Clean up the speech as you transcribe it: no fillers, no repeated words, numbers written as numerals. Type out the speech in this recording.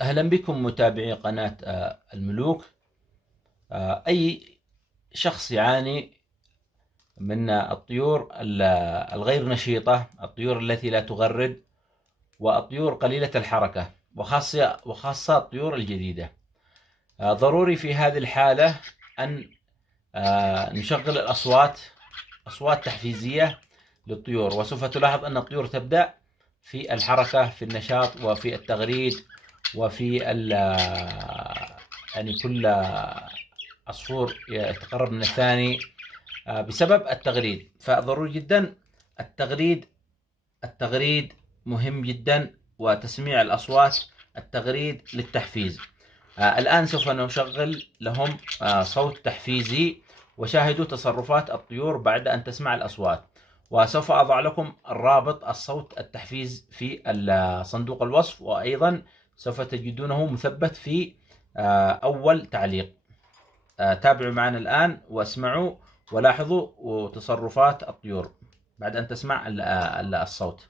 أهلا بكم متابعي قناة الملوك. أي شخص يعاني من الطيور الغير نشيطة، الطيور التي لا تغرد، والطيور قليلة الحركة، وخاصة الطيور الجديدة، ضروري في هذه الحالة أن نشغل أصوات تحفيزية للطيور. وسوف تلاحظ أن الطيور تبدأ في الحركة، في النشاط، وفي التغريد، وفي يعني كل عصفور يتقرب من الثاني بسبب التغريد. فضروري جدا التغريد. التغريد مهم جدا، وتسميع الأصوات، التغريد للتحفيز. الآن سوف نشغل لهم صوت تحفيزي، وشاهدوا تصرفات الطيور بعد أن تسمع الأصوات. وسوف أضع لكم الرابط الصوت التحفيز في صندوق الوصف، وأيضا سوف تجدونه مثبت في أول تعليق. تابعوا معنا الآن واسمعوا ولاحظوا تصرفات الطيور بعد أن تسمع الصوت.